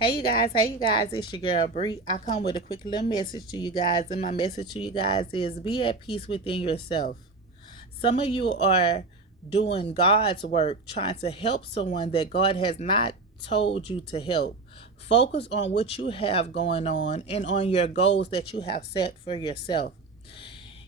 Hey you guys, it's your girl Bree. I come with a quick little message to you guys, and my message to you guys is be at peace within yourself. Some of you are doing God's work, trying to help someone that God has not told you to help. Focus on what you have going on and on your goals that you have set for yourself.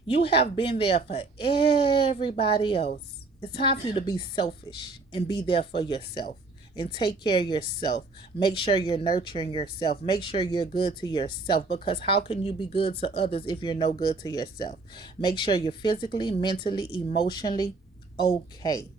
You have been there for everybody else. It's time for you to be selfish and be there for yourself and take care of yourself. Make sure you're nurturing yourself. Make sure you're good to yourself, because how can you be good to others if you're no good to yourself? Make sure you're physically, mentally, emotionally okay.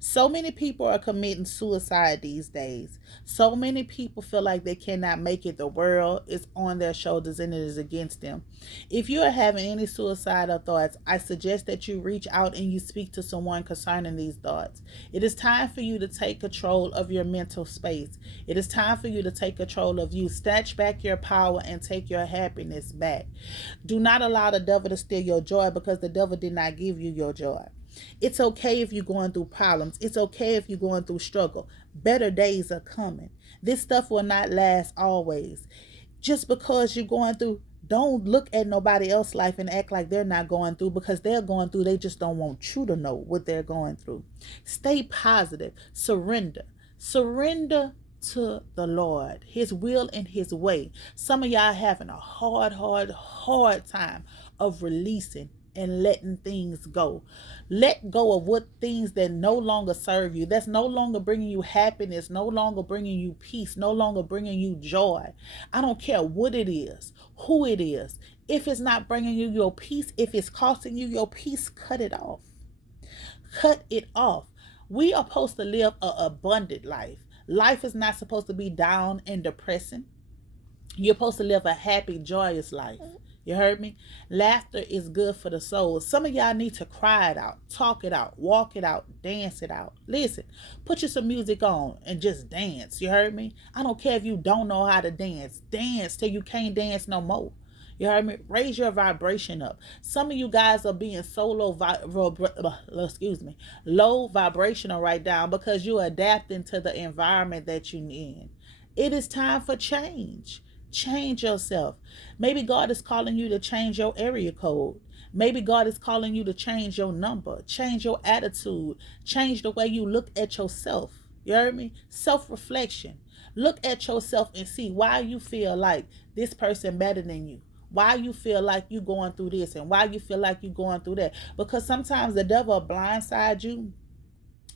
So many people are committing suicide these days. So many people feel like they cannot make it. The world is on their shoulders and it is against them. If you are having any suicidal thoughts, I suggest that you reach out and you speak to someone concerning these thoughts. It is time for you to take control of your mental space. It is time for you to take control of you. Snatch back your power and take your happiness back. Do not allow the devil to steal your joy, because the devil did not give you your joy. It's okay if you're going through problems. It's okay if you're going through struggle. Better days are coming. This stuff will not last always. Just because you're going through, don't look at nobody else's life and act like they're not going through, because they're going through. They just don't want you to know what they're going through. Stay positive. Surrender. Surrender to the Lord, His will and His way. Some of y'all having a hard time of releasing and letting things go. Let go of what things that no longer serve you, that's no longer bringing you happiness, no longer bringing you peace, no longer bringing you joy. I don't care what it is, who it is. If it's not bringing you your peace, if it's costing you your peace, cut it off. Cut it off. We are supposed to live an abundant life. Life is not supposed to be down and depressing. You're supposed to live a happy, joyous life. You heard me? Laughter is good for the soul. Some of y'all need to cry it out, talk it out, walk it out, dance it out. Listen, put you some music on and just dance. You heard me? I don't care if you don't know how to dance. Dance till you can't dance no more. You heard me? Raise your vibration up. Some of you guys are being so low vibrational right now because you're adapting to the environment that you're in. It is time for change. Change yourself. Maybe God is calling you to change your area code. Maybe God is calling you to change your number, change your attitude, change the way you look at yourself. You heard me? Self reflection. Look at yourself and see why you feel like this person better than you. Why you feel like you going through this and why you feel like you going through that. Because sometimes the devil blindside you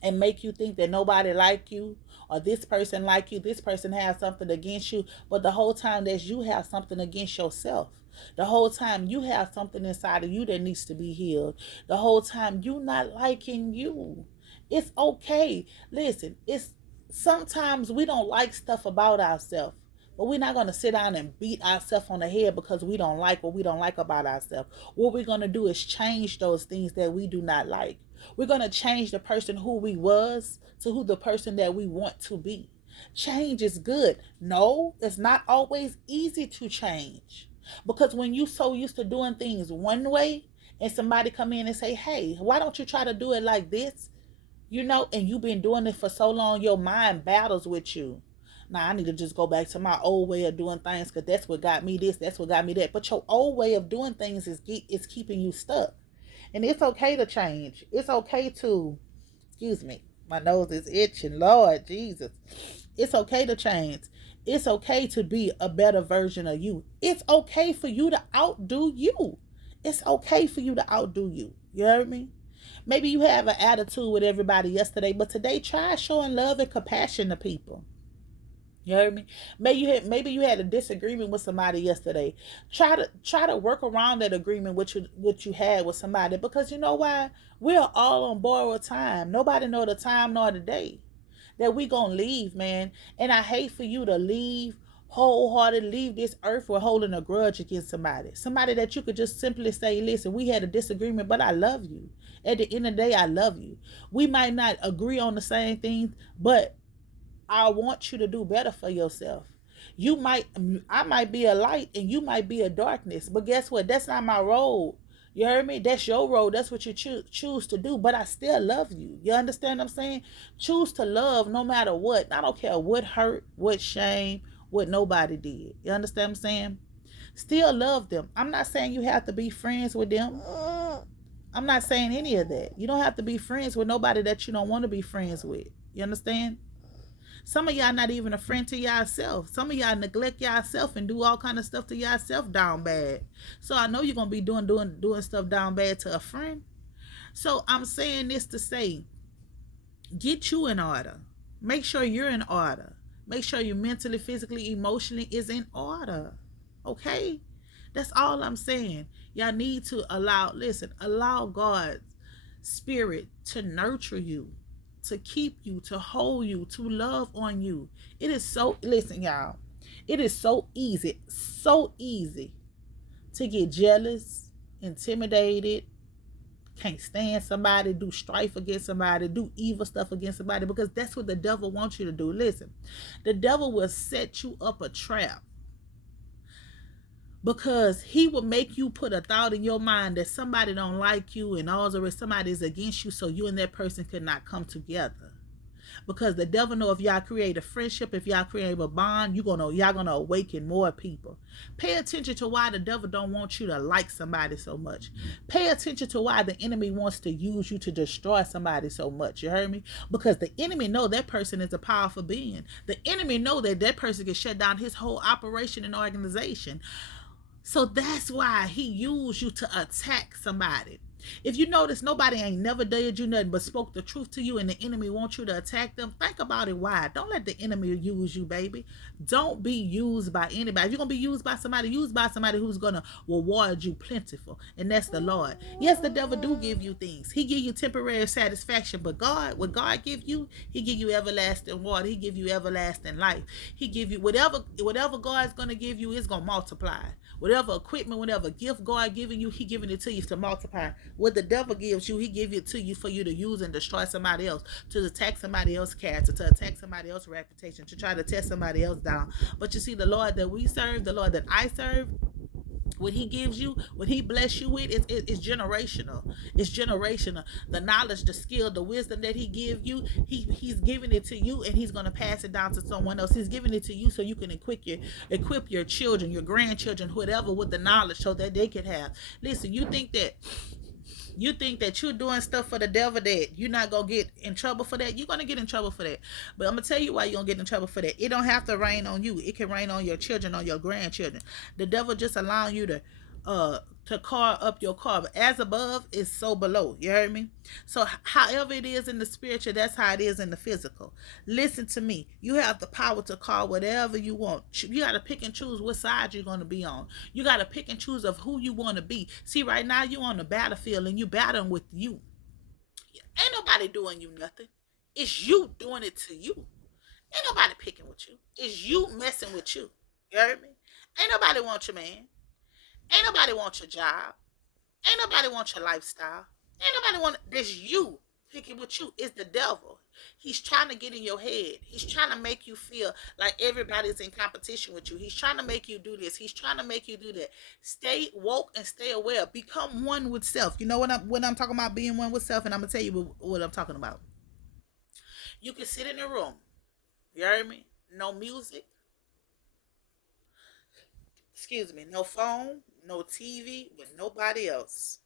and make you think that nobody like you, or this person like you, this person has something against you, but the whole time that you have something against yourself. The whole time you have something inside of you that needs to be healed. The whole time you not liking you. It's okay. Listen, it's sometimes we don't like stuff about ourselves. But we're not going to sit down and beat ourselves on the head because we don't like what we don't like about ourselves. What we're going to do is change those things that we do not like. We're going to change the person who we was to who the person that we want to be. Change is good. No, it's not always easy to change. Because when you so used to doing things one way and somebody come in and say, hey, why don't you try to do it like this? And you've been doing it for so long, your mind battles with you. Now I need to just go back to my old way of doing things because that's what got me this, that's what got me that. But your old way of doing things is keeping you stuck. And it's okay to change. It's okay to, excuse me, my nose is itching. Lord Jesus. It's okay to change. It's okay to be a better version of you. It's okay for you to outdo you. It's okay for you to outdo you. You heard me? Maybe you have an attitude with everybody yesterday, but today try showing love and compassion to people. You heard me? Maybe you had a disagreement with somebody yesterday. Try to work around that agreement what you had with somebody, because you know why? We're all on borrowed time. Nobody know the time nor the day that we gonna leave, man. And I hate for you to leave wholehearted, leave this earth with holding a grudge against somebody that you could just simply say, listen, we had a disagreement, but I love you. At the end of the day, I love you. We might not agree on the same things, but I want you to do better for yourself. I might be a light and you might be a darkness, but guess what? That's not my role. You heard me? That's your role. That's what you choose to do. But I still love you. You understand what I'm saying? Choose to love no matter what. I don't care what hurt, what shame, what nobody did. You understand what I'm saying? Still love them. I'm not saying you have to be friends with them. I'm not saying any of that. You don't have to be friends with nobody that you don't want to be friends with. You understand? Some of y'all not even a friend to yourself. Some of y'all neglect yourself and do all kind of stuff to yourself down bad. So I know you're gonna be doing stuff down bad to a friend. So I'm saying this to say, get you in order. Make sure you're in order. Make sure you mentally, physically, emotionally is in order. Okay? That's all I'm saying. Y'all need to allow God's spirit to nurture you, to keep you, to hold you, to love on you. It is so, listen, y'all, it is so easy to get jealous, intimidated, can't stand somebody, do strife against somebody, do evil stuff against somebody, because that's what the devil wants you to do. Listen, the devil will set you up a trap because he will make you put a thought in your mind that somebody don't like you and all the rest, somebody is against you, so you and that person could not come together. Because the devil know if y'all create a friendship, if y'all create a bond, y'all gonna awaken more people. Pay attention to why the devil don't want you to like somebody so much. Pay attention to why the enemy wants to use you to destroy somebody so much. You heard me? Because the enemy know that person is a powerful being. The enemy know that that person can shut down his whole operation and organization. So that's why he used you to attack somebody. If you notice, nobody ain't never did you nothing but spoke the truth to you, and the enemy wants you to attack them. Think about it. Why? Don't let the enemy use you, baby. Don't be used by anybody. If you're gonna be used by somebody who's gonna reward you plentiful, and that's the Lord. Yes, the devil do give you things. He give you temporary satisfaction, but God, what God give you, He give you everlasting water. He give you everlasting life. He give you whatever God's gonna give you is gonna multiply. Whatever equipment, whatever gift God giving you, He giving it to you to multiply. What the devil gives you, he gives it to you for you to use and destroy somebody else, to attack somebody else's character, to attack somebody else's reputation, to try to tear somebody else down. But you see, the Lord that we serve, the Lord that I serve, what he gives you, what he bless you with, it's generational. It's generational. The knowledge, the skill, the wisdom that he gives you, he's giving it to you, and he's going to pass it down to someone else. He's giving it to you so you can equip your children, your grandchildren, whatever, with the knowledge so that they can have. Listen, you think that you're doing stuff for the devil, that you're not gonna get in trouble for that. You're gonna get in trouble for that. But I'm gonna tell you why you're gonna get in trouble for that. It don't have to rain on you. It can rain on your children, on your grandchildren. The devil just allowing you to car up your car. But as above is so below. You heard me? So however it is in the spiritual, that's how it is in the physical. Listen to me. You have the power to call whatever you want. You got to pick and choose what side you're going to be on. You got to pick and choose of who you want to be. See, right now you on the battlefield and you battling with you. Ain't nobody doing you nothing. It's you doing it to you. Ain't nobody picking with you. It's you messing with you. You heard me? Ain't nobody want your man. Ain't nobody want your job. Ain't nobody want your lifestyle. Ain't nobody want this. You picking with you. Is the devil. He's trying to get in your head. He's trying to make you feel like everybody's in competition with you. He's trying to make you do this. He's trying to make you do that. Stay woke and stay aware. Become one with self. You know when I'm talking about being one with self, and I'm gonna tell you what I'm talking about. You can sit in a room. You heard me? No music. Excuse me. No phone. No TV with nobody else,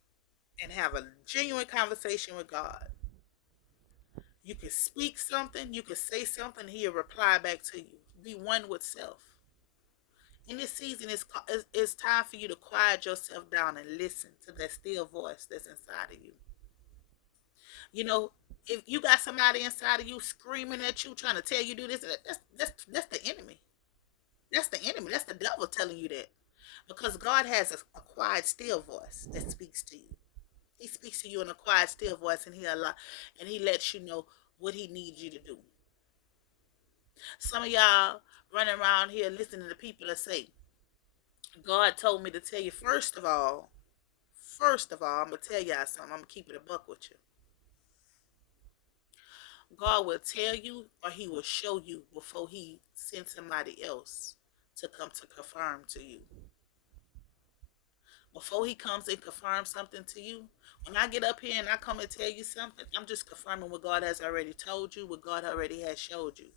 and have a genuine conversation with God. You can speak something, you can say something, He'll reply back to you. Be one with self. In this season, it's time for you to quiet yourself down and listen to that still voice that's inside of you. You know, if you got somebody inside of you screaming at you, trying to tell you do this, that's the enemy. That's the enemy. That's the devil telling you that. Because God has a quiet, still voice that speaks to you. He speaks to you in a quiet, still voice, and he lets you know what he needs you to do. Some of y'all running around here listening to people that say, "God told me to tell you." First of all, I'm gonna tell y'all something. I'm gonna keep it a buck with you. God will tell you, or He will show you before He sends somebody else to come to confirm to you. Before He comes and confirms something to you, when I get up here and I come and tell you something, I'm just confirming what God has already told you, what God already has showed you.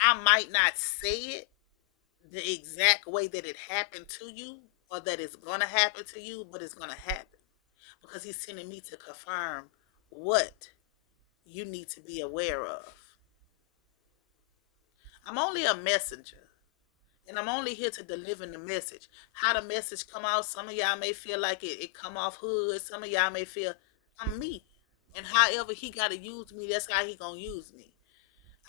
I might not say it, the exact way that it happened to you or that it's going to happen to you, but it's going to happen because he's sending me to confirm what you need to be aware of. I'm only a messenger. And I'm only here to deliver the message. How the message come out, some of y'all may feel like it come off hood. Some of y'all may feel I'm me. And however he got to use me, that's how he going to use me.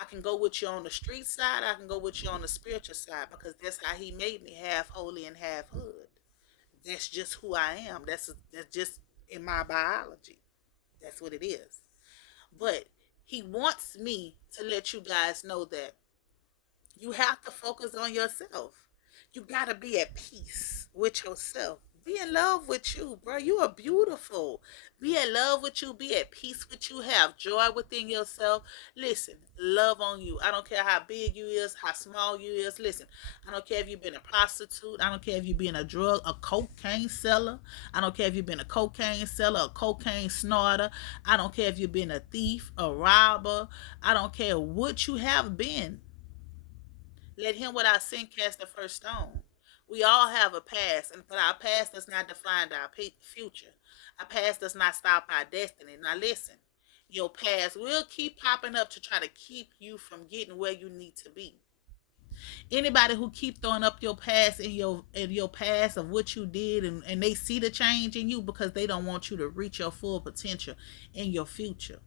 I can go with you on the street side. I can go with you on the spiritual side because that's how he made me, half holy and half hood. That's just who I am. That's just in my biology. That's what it is. But he wants me to let you guys know that you have to focus on yourself. You got to be at peace with yourself. Be in love with you, bro. You are beautiful. Be in love with you. Be at peace with you. Have joy within yourself. Listen, love on you. I don't care how big you is, how small you is. Listen, I don't care if you've been a prostitute. I don't care if you've been a cocaine seller. I don't care if you've been a cocaine seller, a cocaine snorter. I don't care if you've been a thief, a robber. I don't care what you have been. Let him without sin cast the first stone. We all have a past, but our past does not define our future. Our past does not stop our destiny. Now listen, your past will keep popping up to try to keep you from getting where you need to be. Anybody who keep throwing up your past in your past of what you did, and they see the change in you because they don't want you to reach your full potential in your future.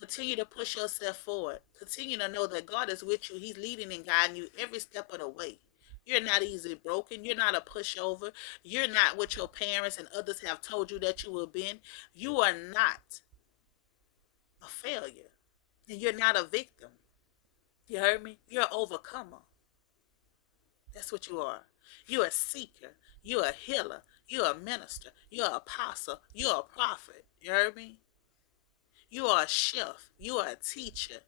Continue to push yourself forward. Continue to know that God is with you. He's leading and guiding you every step of the way. You're not easily broken. You're not a pushover. You're not what your parents and others have told you that you will be. You are not a failure. And you're not a victim. You heard me? You're an overcomer. That's what you are. You're a seeker. You're a healer. You're a minister. You're an apostle. You're a prophet. You heard me? You are a chef. You are a teacher.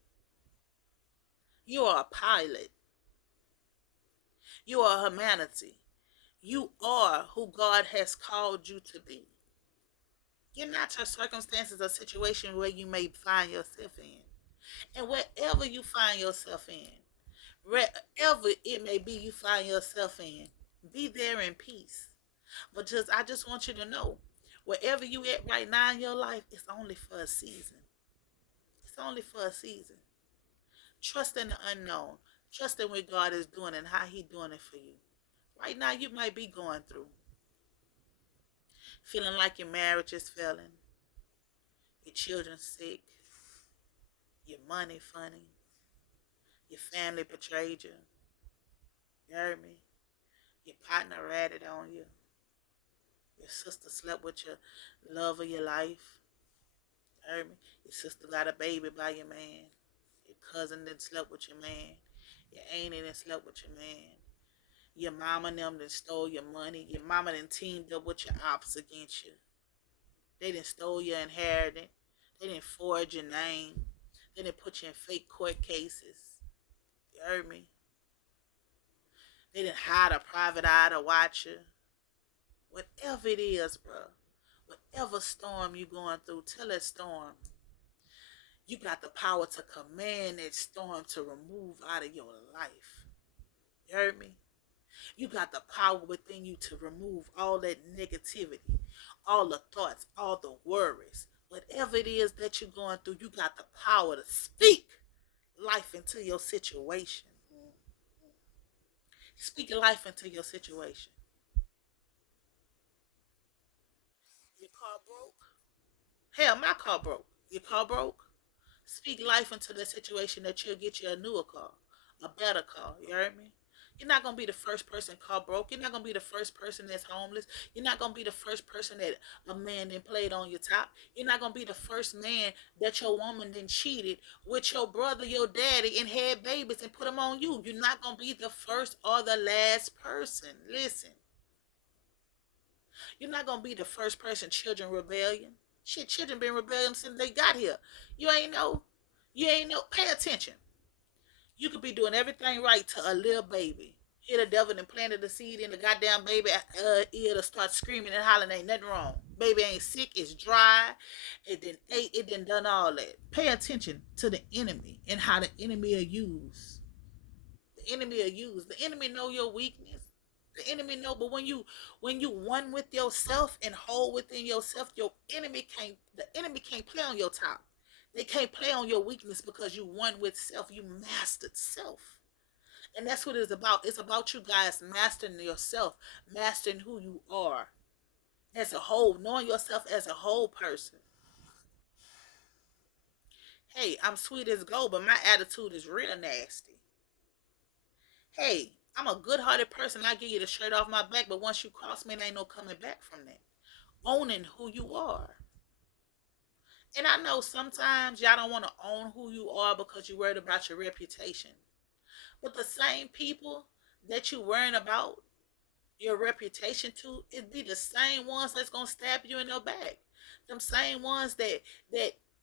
You are a pilot. You are humanity. You are who God has called you to be. You're not your circumstances or situation where you may find yourself in. And wherever you find yourself in, wherever it may be you find yourself in, be there in peace. But I just want you to know, wherever you at right now in your life, it's only for a season. It's only for a season. Trust in the unknown. Trust in what God is doing and how He doing it for you. Right now, you might be going through feeling like your marriage is failing, your children sick, your money funny, your family betrayed you. You heard me? Your partner ratted on you. Your sister slept with your love of your life. You heard me? Your sister got a baby by your man. Your cousin done slept with your man. Your auntie done slept with your man. Your mama and them done stole your money. Your mama done teamed up with your ops against you. They done stole your inheritance. They done forge your name. They done put you in fake court cases. You heard me? They done hide a private eye to watch you. Whatever it is, bro. Whatever storm you going through, tell that storm. You got the power to command that storm to remove out of your life. You heard me? You got the power within you to remove all that negativity, all the thoughts, all the worries. Whatever it is that you're going through, you got the power to speak life into your situation. Speak life into your situation. Your car broke? Hell, my car broke. Your car broke? Speak life into the situation that you'll get you a newer car, a better car. You heard me? You're not gonna be the first person car broke. You're not gonna be the first person that's homeless. You're not gonna be the first person that a man then played on your top. You're not gonna be the first man that your woman then cheated with your brother, your daddy, and had babies and put them on you. You're not gonna be the first or the last person. Listen, you're not gonna be the first person children rebellion. Shit, children been rebellion since they got here. You ain't know. You ain't know. Pay attention. You could be doing everything right to a little baby. Here the devil done planted the seed in the goddamn baby ear to start screaming and hollering. Ain't nothing wrong. Baby ain't sick. It's dry. It didn't ate. It didn't done all that. Pay attention to the enemy and how the enemy will use. The enemy will use. The enemy know your weakness. The enemy know, but when you one with yourself and whole within yourself, the enemy can't play on your top. They can't play on your weakness because you one with self. You mastered self. And that's what it's about. It's about you guys mastering yourself, mastering who you are as a whole, knowing yourself as a whole person. Hey, I'm sweet as gold, but my attitude is real nasty. Hey, I'm a good hearted person. I give you the shirt off my back, but once you cross me, there ain't no coming back from that. Owning who you are. And I know sometimes y'all don't want to own who you are because you're worried about your reputation. But the same people that you worrying about your reputation to, it be the same ones that's gonna stab you in the back. Them same ones that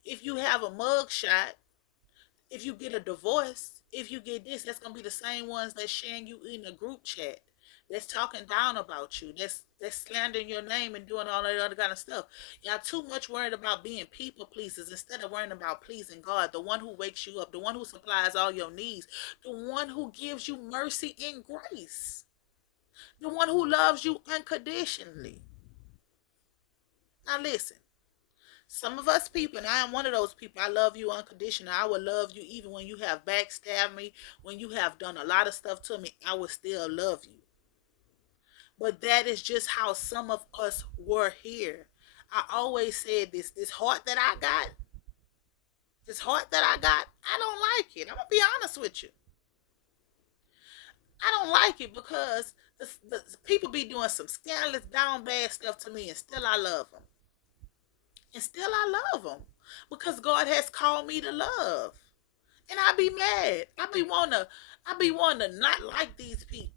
if you have a mug shot, if you get a divorce, if you get this, that's gonna be the same ones that's sharing you in a group chat. That's talking down about you. That's slandering your name and doing all that other kind of stuff. Y'all too much worried about being people pleasers instead of worrying about pleasing God, the one who wakes you up, the one who supplies all your needs, the one who gives you mercy and grace, the one who loves you unconditionally. Now listen, some of us people, and I am one of those people, I love you unconditional. I will love you even when you have backstabbed me, when you have done a lot of stuff to me, I will still love you. But that is just how some of us were here. I always said this heart that I got, I don't like it. I'm gonna be honest with you. I don't like it because the people be doing some scandalous, down bad stuff to me, and still I love them. And still I love them because God has called me to love. And I be mad. I be wanting to not like these people.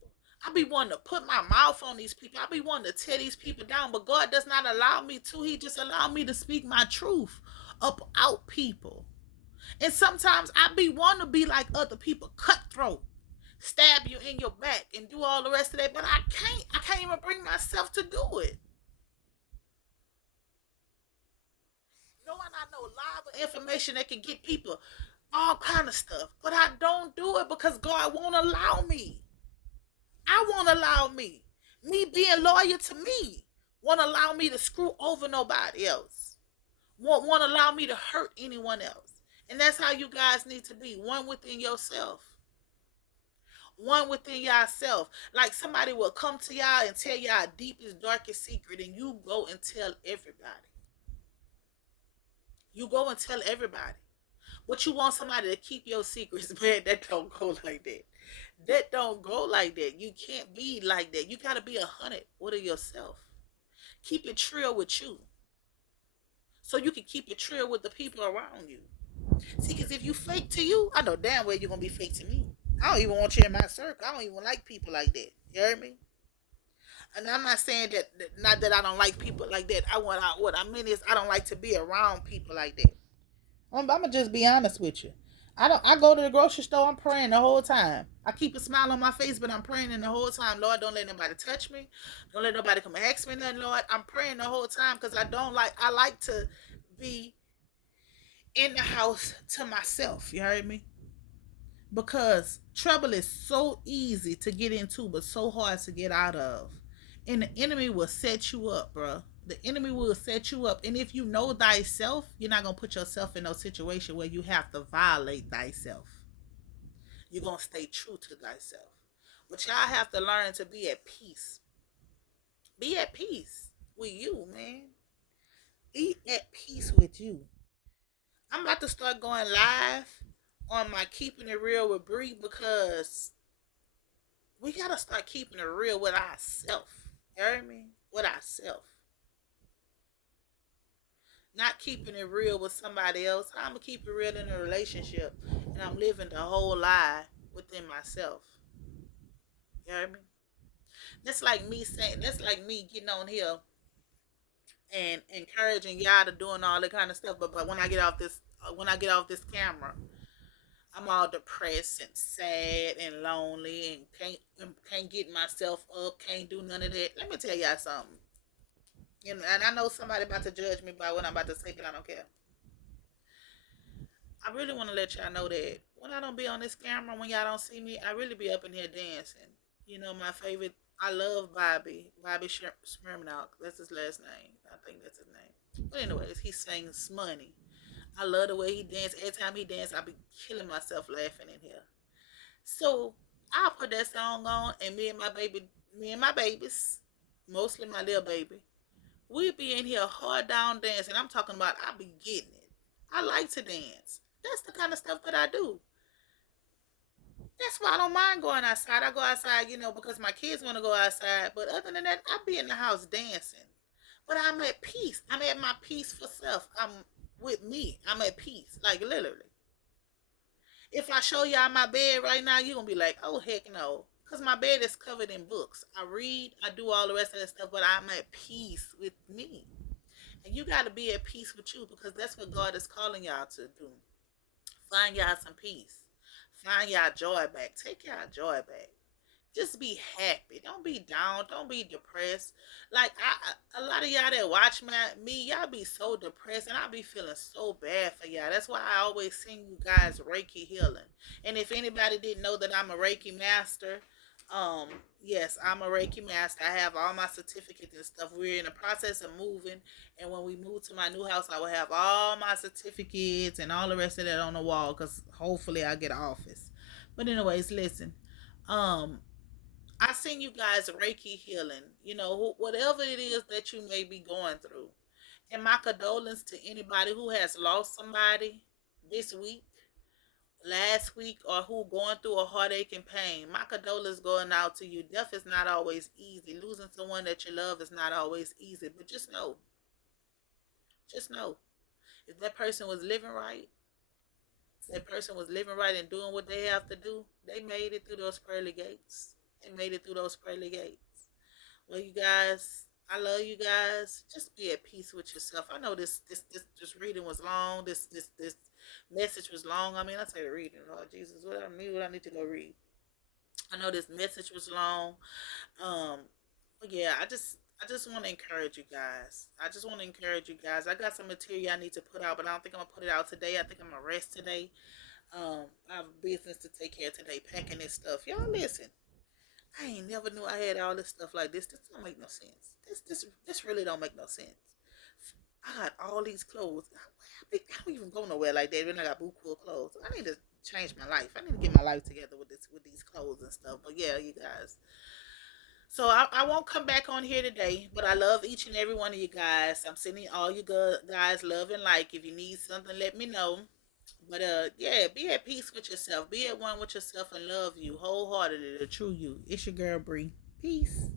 I be wanting to put my mouth on these people. I be wanting to tear these people down, but God does not allow me to. He just allowed me to speak my truth up out people. And sometimes I be wanting to be like other people, cutthroat, stab you in your back and do all the rest of that, but I can't. I can't even bring myself to do it. Knowing I know a lot of information that can get people all kind of stuff, but I don't do it because God won't allow me. I won't allow me. Me being loyal to me won't allow me to screw over nobody else. Won't allow me to hurt anyone else. And that's how you guys need to be, one within yourself. One within yourself. Like somebody will come to y'all and tell y'all deepest, darkest secret, and you go and tell everybody. You go and tell everybody. But you want somebody to keep your secrets, man. That don't go like that. That don't go like that. You can't be like that. You gotta be 100 with it yourself. Keep it trill with you, so you can keep it trill with the people around you. See, because if you fake to you, I know damn well you're gonna be fake to me. I don't even want you in my circle. I don't even like people like that. You heard me? And I'm not saying that not that I don't like people like that. What I mean is I don't like to be around people like that. I'm gonna just be honest with you. I don't. I go to the grocery store. I'm praying the whole time. I keep a smile on my face, but I'm praying in the whole time. Lord, don't let nobody touch me. Don't let nobody come and ask me nothing. Lord, I'm praying the whole time because I don't like. I like to be in the house to myself. You heard me? Because trouble is so easy to get into, but so hard to get out of. And the enemy will set you up, bro. The enemy will set you up. And if you know thyself, you're not going to put yourself in no situation where you have to violate thyself. You're going to stay true to thyself. But y'all have to learn to be at peace. Be at peace with you, man. Be at peace with you. I'm about to start going live on my Keeping It Real with Bree because we got to start keeping it real with ourselves. You heard me? With ourselves. Not keeping it real with somebody else. I'm gonna keep it real in a relationship, and I'm living the whole lie within myself. You heard me? That's like me saying. That's like me getting on here and encouraging y'all to doing all that kind of stuff. But when I get off this camera, I'm all depressed and sad and lonely and can't get myself up. Can't do none of that. Let me tell y'all something. And I know somebody about to judge me by what I'm about to say, but I don't care. I really want to let y'all know that when I don't be on this camera, when y'all don't see me, I really be up in here dancing. You know, my favorite, I love Bobby Smirnoff. That's his last name. I think that's his name. But anyways, he sings Money. I love the way he dances. Every time he dances, I be killing myself laughing in here. So I put that song on, and me and my babies, mostly my little baby, we be in here hard down dancing. I'm talking about I be getting it. I like to dance. That's the kind of stuff that I do. That's why I don't mind going outside. I go outside, because my kids want to go outside. But other than that, I be in the house dancing. But I'm at peace. I'm at my peaceful self. I'm with me. I'm at peace. Like literally. If I show y'all my bed right now, you're gonna be like, oh heck no. Cause my bed is covered in books. I read, I do all the rest of that stuff, but I'm at peace with me. And you gotta be at peace with you because that's what God is calling y'all to do. Find y'all some peace. Find y'all joy back. Take y'all joy back. Just be happy. Don't be down. Don't be depressed. Like a lot of y'all that watch me, y'all be so depressed, and I be feeling so bad for y'all. That's why I always send you guys Reiki healing. And if anybody didn't know that I'm a Reiki master, um, yes, I'm a Reiki master. I have all my certificates and stuff. We're in the process of moving, and when we move to my new house, I will have all my certificates and all the rest of that on the wall. Cause hopefully I get an office. But anyways, listen. Um, I send you guys Reiki healing, whatever it is that you may be going through. And my condolence to anybody who has lost somebody this week, last week, or who going through a heartache and pain. My condolence going out to you. Death is not always easy. Losing someone that you love is not always easy. But just know, if that person was living right, that person was living right and doing what they have to do, they made it through those pearly gates. They made it through those pearly gates. Well, you guys, I love you guys. Just be at peace with yourself. I know this reading was long. This message was long. I mean, I say reading. Lord Jesus, what I need to go read. I know this message was long. Um, but yeah, I just want to encourage you guys. I just want to encourage you guys. I got some material I need to put out, but I don't think I'm gonna put it out today. I think I'm gonna rest today. I have business to take care of today, packing this stuff. Y'all listen. I ain't never knew I had all this stuff like this. This don't make no sense. This really don't make no sense. I got all these clothes. I don't even go nowhere like that when I got buku of clothes. I need to change my life. I need to get my life together with these clothes and stuff. But yeah, you guys. So I won't come back on here today, but I love each and every one of you guys. I'm sending all you guys love and like. If you need something, let me know. But yeah, be at peace with yourself. Be at one with yourself and love you wholeheartedly, the true you. It's your girl Bree. Peace.